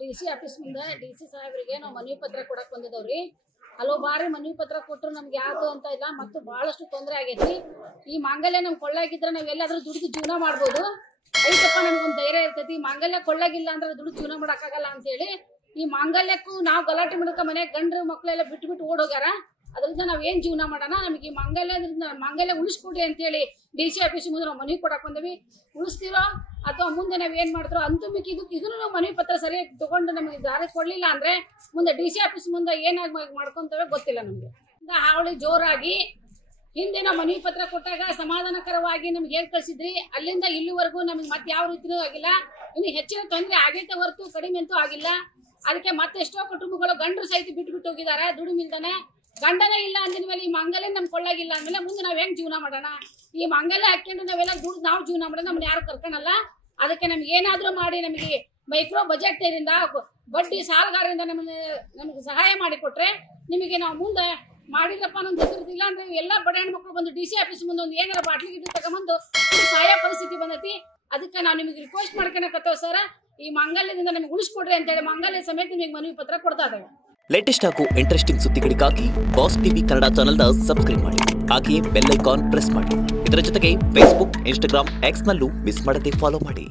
DC office ಮುಂದೆ DC ಸಾಹೇಬರಿಗೆ ನಾವು ಮನವಿ ಪತ್ರ ಕೊಡಕ್ಕೆ ಬಂದಿದ್ದವ್ರಿ. ಹಲವು ಬಾರಿ ಮನವಿ ಪತ್ರ ಕೊಟ್ಟರು ನಮ್ಗೆ ಯಾವುದು ಅಂತ ಇಲ್ಲ, ಮತ್ತು ಬಹಳಷ್ಟು ತೊಂದರೆ ಆಗೈತಿ. ಈ ಮಾಂಗಲ್ಯ ನಮ್ಗೆ ಕೊಳ್ಳಾಗಿದ್ರೆ ನಾವು ಎಲ್ಲಾದ್ರೂ ದುಡಿದು ಜೀವನ ಮಾಡ್ಬೋದು. ಐತಪ್ಪ ನಮ್ಗೊಂದು ಧೈರ್ಯ ಇರ್ತೈತಿ. ಮಾಂಗಲ್ಯ ಕೊಳ್ಳಾಗಿಲ್ಲ ಅಂದ್ರೆ ದುಡಿದು ಜೀವನ ಮಾಡೋಕ್ಕಾಗಲ್ಲ ಅಂತೇಳಿ ಈ ಮಾಂಗಲ್ಯಕ್ಕೂ ನಾವು ಗಲಾಟೆ ಮಾಡಕ ಮನೆ ಗಂಡ್ರು ಮಕ್ಕಳೆಲ್ಲ ಬಿಟ್ಟು ಓಡೋಗ್ಯಾರ. ಅದರಿಂದ ನಾವ್ ಏನ್ ಜೀವನ ಮಾಡೋಣ, ನಮಗೆ ಈ ಮಾಂಗಲ್ಯ ಉಳಿಸ್ಕೊಡ್ರಿ ಅಂತೇಳಿ DC ಆಫೀಸ್ ಮುಂದೆ ನಾವು ಮನವಿ ಕೊಡಕ್ ಬಂದೀವಿ. ಉಳಿಸ್ತಿರೋ ಅಥವಾ ಮುಂದೆ ನಾವ್ ಏನ್ ಮಾಡ್ತಾರೋ ಅಂತಮಿಕ್ಕೆ ಇದನ್ನು ನಾವು ಮನವಿ ಪತ್ರ ಸರಿಯಾಗಿ ತಗೊಂಡು ನಮಗೆ ದಾರಿ ಕೊಡ್ಲಿಲ್ಲ ಅಂದ್ರೆ ಮುಂದೆ DC ಆಫೀಸ್ ಮುಂದೆ ಏನಾಗಿ ಮಾಡ್ಕೊಂತೇವೆ ಗೊತ್ತಿಲ್ಲ ನಮ್ಗೆ. ಹಾವಳಿ ಜೋರಾಗಿ ಹಿಂದೆ ನಾವು ಮನವಿ ಪತ್ರ ಕೊಟ್ಟಾಗ ಸಮಾಧಾನಕರವಾಗಿ ನಮ್ಗೆ ಹೇಳಿ ಕಳ್ಸಿದ್ರಿ. ಅಲ್ಲಿಂದ ಇಲ್ಲಿವರೆಗೂ ನಮ್ಗೆ ಮತ್ತೆ ಯಾವ ರೀತಿನೂ ಆಗಿಲ್ಲ. ಇನ್ನು ಹೆಚ್ಚಿನ ತೊಂದರೆ ಆಗೈತೆ ಹೊರತು ಕಡಿಮೆ ಅಂತೂ ಆಗಿಲ್ಲ. ಅದಕ್ಕೆ ಮತ್ತೆ ಎಷ್ಟೋ ಕುಟುಂಬಗಳು ಗಂಡರು ಸಹಿತ ಬಿಟ್ಟು ಹೋಗಿದ್ದಾರೆ ದುಡಿಮಿಲ್ದಾನೆ. ಗಂಡನೇ ಇಲ್ಲ ಅಂದಿನ ಮೇಲೆ ಈ ಮಾಂಗಲ್ಯ ನಮ್ಗೆ ಕೊಳ್ಳಾಗಿಲ್ಲ ಅಂದ್ಮೇಲೆ ಮುಂದೆ ನಾವ್ ಹೆಂಗ್ ಜೀವನ ಮಾಡೋಣ? ಈ ಮಾಂಗಲ್ಯ ಹಾಕೊಂಡು ನಾವೆಲ್ಲ ದುಡ್ಡು ನಾವು ಜೀವನ ಮಾಡೋಣ, ನಮ್ನ ಯಾರು ಕರ್ಕೊಳಲ್ಲ. ಅದಕ್ಕೆ ನಮ್ಗೆ ಏನಾದ್ರೂ ಮಾಡಿ ನಮಗೆ ಮೈಕ್ರೋ ಬಜೆಟ್ ಇಂದ ಬಡ್ಡಿ ಸಾಲಗಾರರಿಂದ ನಮಗೆ ಸಹಾಯ ಮಾಡಿಕೊಟ್ರೆ ನಿಮಗೆ ನಾವು ಮುಂದೆ ಮಾಡಿದ್ರಪ್ಪ ಅನ್ನೋದು ಹೆಸರಿಲ್ಲ ಅಂದ್ರೆ ಎಲ್ಲ ಬಡ ಹೆಣ್ಮಕ್ಳು ಬಂದು DC ಆಫೀಸ್ ಮುಂದೆ ಒಂದು ಏನಾರ ಬಾಟ್ಲಿ ಗಿಟ್ಲಿ ತಗೊಂಬಂದು ಸಹಾಯ ಪರಿಸ್ಥಿತಿ ಬಂದೈತಿ. ಅದಕ್ಕೆ ನಾವು ನಿಮಗೆ ರಿಕ್ವೆಸ್ಟ್ ಮಾಡ್ಕೊಳಕತ್ತೇವೆ ಸರ್, ಈ ಮಾಂಗಲ್ಯದಿಂದ ನಮಗೆ ಉಳಿಸ್ಕೊಡ್ರಿ ಅಂತೇಳಿ ಮಾಂಗಲ್ಯ ಸಮೇತ ನಿಮಗೆ ಮನವಿ ಪತ್ರ ಕೊಡ್ತಾ ಇದ್ದೇವೆ. ಲೇಟೆಸ್ಟ್ ಹಾಗೂ ಇಂಟ್ರೆಸ್ಟಿಂಗ್ ಸುದ್ದಿಗಳಿಗಾಗಿ ಬಾಸ್ ಟಿವಿ ಕನ್ನಡ ಚಾನೆಲ್ನ ಸಬ್ಸ್ಕ್ರೈಬ್ ಮಾಡಿ, ಹಾಗೆಯೇ ಬೆಲ್ ಐಕಾನ್ ಪ್ರೆಸ್ ಮಾಡಿ. ಇದರ ಜೊತೆಗೆ ಫೇಸ್ಬುಕ್, ಇನ್ಸ್ಟಾಗ್ರಾಮ್, ಎಕ್ಸ್ ನಲ್ಲೂ ಮಿಸ್ ಮಾಡದೆ ಫಾಲೋ ಮಾಡಿ.